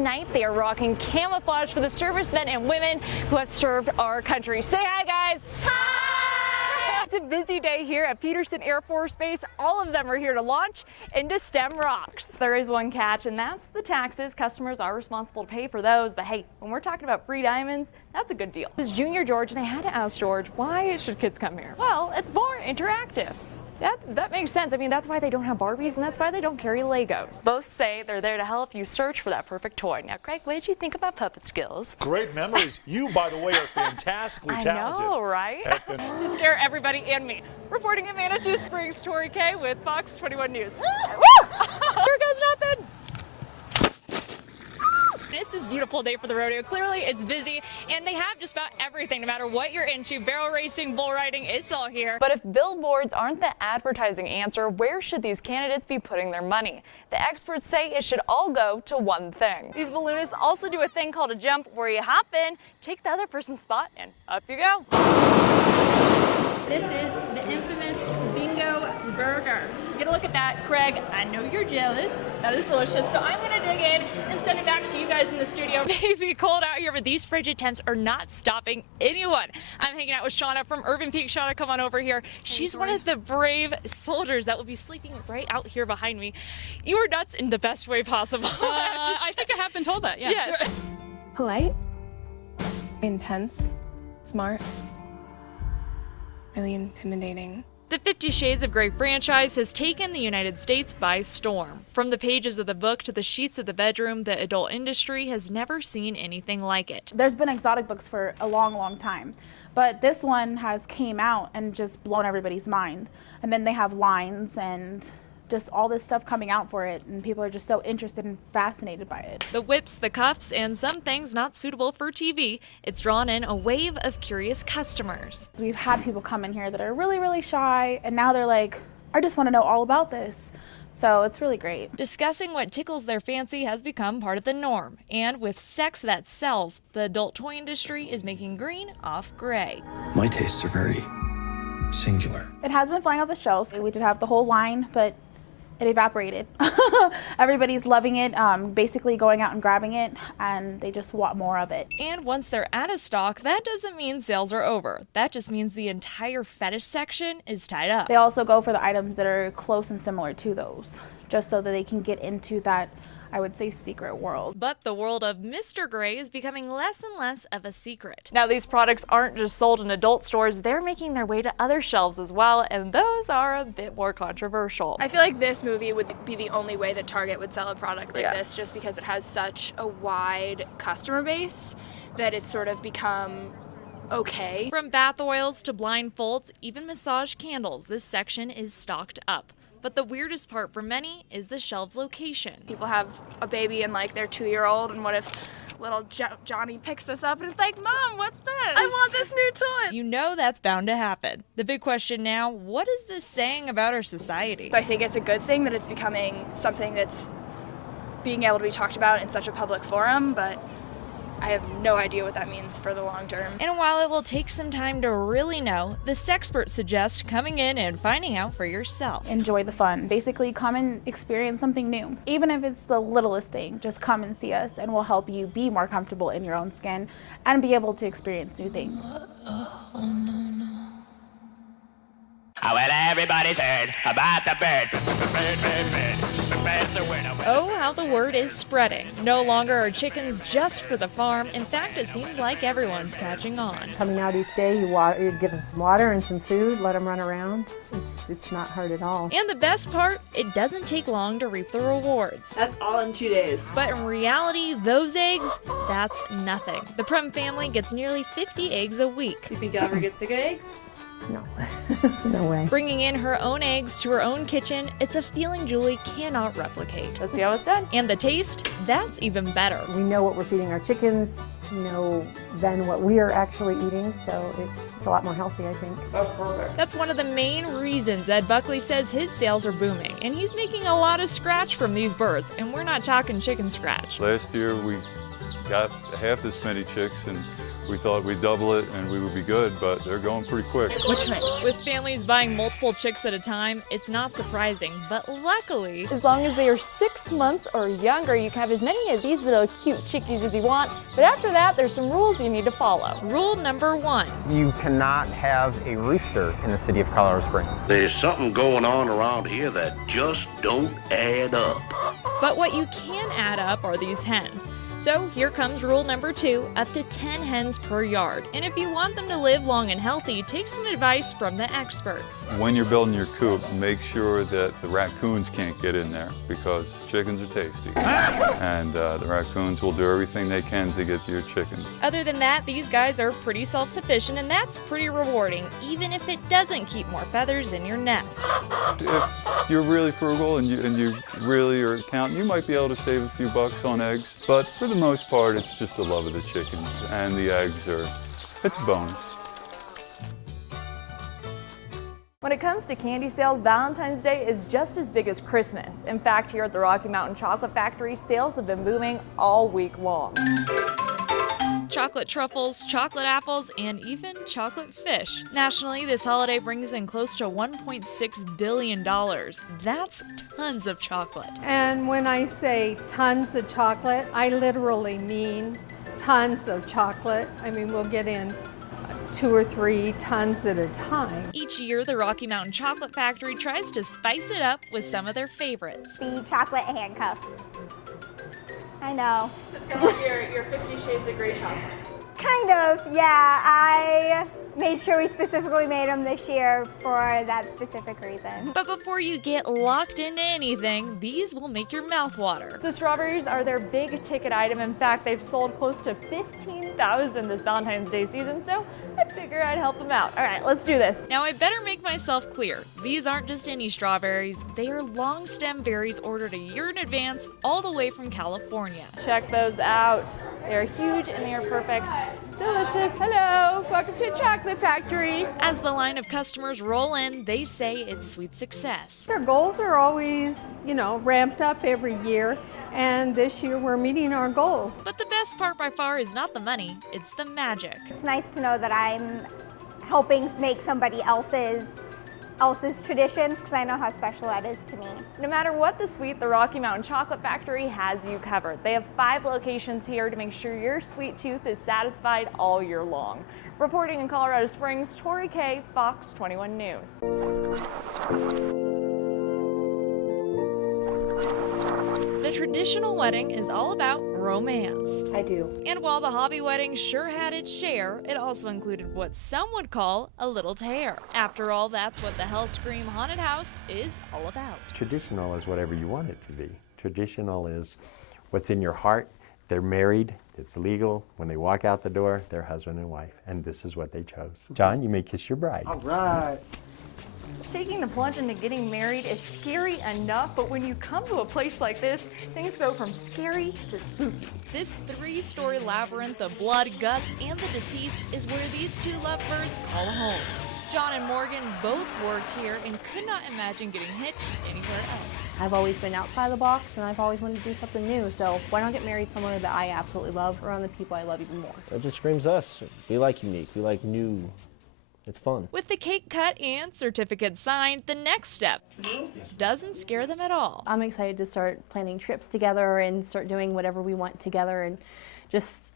tonight they are rocking camouflage for the servicemen and women who have served our country. Say hi, guys. Hi! It's a busy day here at Peterson Air Force Base. All of them are here to launch into STEM Rocks. There is one catch, and that's the taxes. Customers are responsible to pay for those, but hey, when we're talking about free diamonds, that's a good deal. This is Junior George, and I had to ask George, why should kids come here? Well, it's more interactive. That makes sense. I mean, that's why they don't have Barbies, and that's why they don't carry Legos. Both say they're there to help you search for that perfect toy. Now, Craig, what did you think about puppet skills? Great memories. You, by the way, are fantastically talented. I know, right? To scare everybody and me. Reporting in Manitou Springs, Tori K with Fox 21 News. Here goes nothing. It's a beautiful day for the rodeo. Clearly, it's busy, and they have just about everything. No matter what you're into, barrel racing, bull riding, it's all here. But if billboards aren't the advertising answer, where should these candidates be putting their money? The experts say it should all go to one thing. These balloonists also do a thing called a jump, where you hop in, take the other person's spot, and up you go. This is the infamous bingo burger. Get a look at that. Craig, I know you're jealous. That is delicious. So I'm gonna dig in and send it back to you guys in the studio. It may be cold out here, but these frigid temps are not stopping anyone. I'm hanging out with Shauna from Urban Peak. Shauna, come on over here. She's one of the brave soldiers that will be sleeping right out here behind me. You are nuts in the best way possible. I think I have been told that, yeah. Yes. Polite, intense, smart, really intimidating. The 50 Shades of Grey franchise has taken the United States by storm. From the pages of the book to the sheets of the bedroom, the adult industry has never seen anything like it. There's been exotic books for a long, long time, but this one has came out and just blown everybody's mind. And then they have lines and just all this stuff coming out for it, and people are just so interested and fascinated by it. The whips, the cuffs, and some things not suitable for TV, it's drawn in a wave of curious customers. So we've had people come in here that are really, really shy, and now they're like, I just want to know all about this. So it's really great. Discussing what tickles their fancy has become part of the norm. And with sex that sells, the adult toy industry is making green off gray. My tastes are very singular. It has been flying off the shelves. We did have the whole line, but it evaporated. Everybody's loving it, basically going out and grabbing it, and they just want more of it. And once they're out of stock, that doesn't mean sales are over. That just means the entire fetish section is tied up. They also go for the items that are close and similar to those, just so that they can get into that, I would say, secret world. But the world of Mr. Grey is becoming less and less of a secret. Now, these products aren't just sold in adult stores, they're making their way to other shelves as well, and those are a bit more controversial. I feel like this movie would be the only way that Target would sell a product like this, just because it has such a wide customer base that it's sort of become okay. From bath oils to blindfolds, even massage candles, this section is stocked up. But the weirdest part for many is the shelf's location. People have a baby and like their 2-year-old, and what if little Johnny picks this up and it's like, Mom, what's this? I want this new toy. You know that's bound to happen. The big question now, what is this saying about our society? So I think it's a good thing that it's becoming something that's being able to be talked about in such a public forum, but I have no idea what that means for the long term. And while it will take some time to really know, the sexperts suggest coming in and finding out for yourself. Enjoy the fun. Basically, come and experience something new. Even if it's the littlest thing, just come and see us, and we'll help you be more comfortable in your own skin and be able to experience new things. Oh, well, everybody's heard about the bird. Oh, how the word is spreading. No longer are chickens just for the farm. In fact, it seems like everyone's catching on. Coming out each day, you give them some water and some food, let them run around. It's not hard at all. And the best part, it doesn't take long to reap the rewards. That's all in 2 days. But in reality, those eggs, that's nothing. The Prem family gets nearly 50 eggs a week. You think you'll ever get sick of eggs? No, no way. Bringing in her own eggs to her own kitchen, it's a feeling Julie cannot replicate. Let's see how it's done. And the taste, that's even better. We know what we're feeding our chickens, we know then what we are actually eating, so it's a lot more healthy, I think. That's perfect. That's one of the main reasons Ed Buckley says his sales are booming, and he's making a lot of scratch from these birds, and we're not talking chicken scratch. Last year we got half as many chicks, and we thought we'd double it and we would be good, but they're going pretty quick. With families buying multiple chicks at a time, it's not surprising, but luckily, as long as they are 6 months or younger, you can have as many of these little cute chickies as you want. But after that, there's some rules you need to follow. Rule number 1. You cannot have a rooster in the city of Colorado Springs. There's something going on around here that just don't add up. But what you can add up are these hens. So here comes rule number 2, up to 10 hens per yard. And if you want them to live long and healthy, take some advice from the experts. When you're building your coop, make sure that the raccoons can't get in there, because chickens are tasty. And the raccoons will do everything they can to get to your chickens. Other than that, these guys are pretty self-sufficient, and that's pretty rewarding, even if it doesn't keep more feathers in your nest. If you're really frugal and you really are counting, you might be able to save a few bucks on eggs, but for the most part, it's just the love of the chickens, and the eggs it's a bonus. When it comes to candy sales, Valentine's Day is just as big as Christmas. In fact, here at the Rocky Mountain Chocolate Factory, sales have been booming all week long. Chocolate truffles, chocolate apples, and even chocolate fish. Nationally, this holiday brings in close to $1.6 billion. That's tons of chocolate. And when I say tons of chocolate, I literally mean tons of chocolate. I mean, we'll get in 2 or 3 tons at a time. Each year, the Rocky Mountain Chocolate Factory tries to spice it up with some of their favorites. The chocolate handcuffs. I know. It's kind of like your 50 Shades of Grey chocolate. Kind of, yeah. I made sure we specifically made them this year for that specific reason. But before you get locked into anything, these will make your mouth water. So strawberries are their big ticket item. In fact, they've sold close to 15,000 this Valentine's Day season, so I figure I'd help them out. All right, let's do this. Now, I better make myself clear. These aren't just any strawberries. They are long stem berries ordered a year in advance, all the way from California. Check those out. They're huge and they are perfect. Delicious. Hello, welcome to the Chocolate Factory. As the line of customers roll in, they say it's sweet success. Our goals are always, ramped up every year, and this year we're meeting our goals. But the best part by far is not the money, it's the magic. It's nice to know that I'm helping make somebody else's traditions, because I know how special that is to me. No matter what the sweet, the Rocky Mountain Chocolate Factory has you covered. They have 5 locations here to make sure your sweet tooth is satisfied all year long. Reporting in Colorado Springs, Tori K, Fox 21 News. The traditional wedding is all about romance. I do. And while the hobby wedding sure had its share, it also included what some would call a little tear. After all, that's what the Hellscream Haunted House is all about. Traditional is whatever you want it to be. Traditional is what's in your heart. They're married, it's legal. When they walk out the door, they're husband and wife, and this is what they chose. John, you may kiss your bride. All right. Taking the plunge into getting married is scary enough, but when you come to a place like this, things go from scary to spooky. This 3-story labyrinth of blood, guts, and the deceased is where these 2 lovebirds call home. John and Morgan both work here and could not imagine getting hitched anywhere else. I've always been outside the box, and I've always wanted to do something new, so why not get married somewhere that I absolutely love, around the people I love even more? It just screams us. We like unique, we like new. It's fun. With the cake cut and certificate signed, the next step doesn't scare them at all. I'm excited to start planning trips together and start doing whatever we want together and just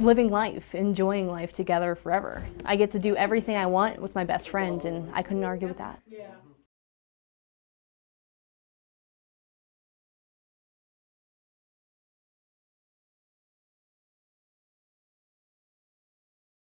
living life, enjoying life together forever. I get to do everything I want with my best friend, and I couldn't argue with that. Yeah.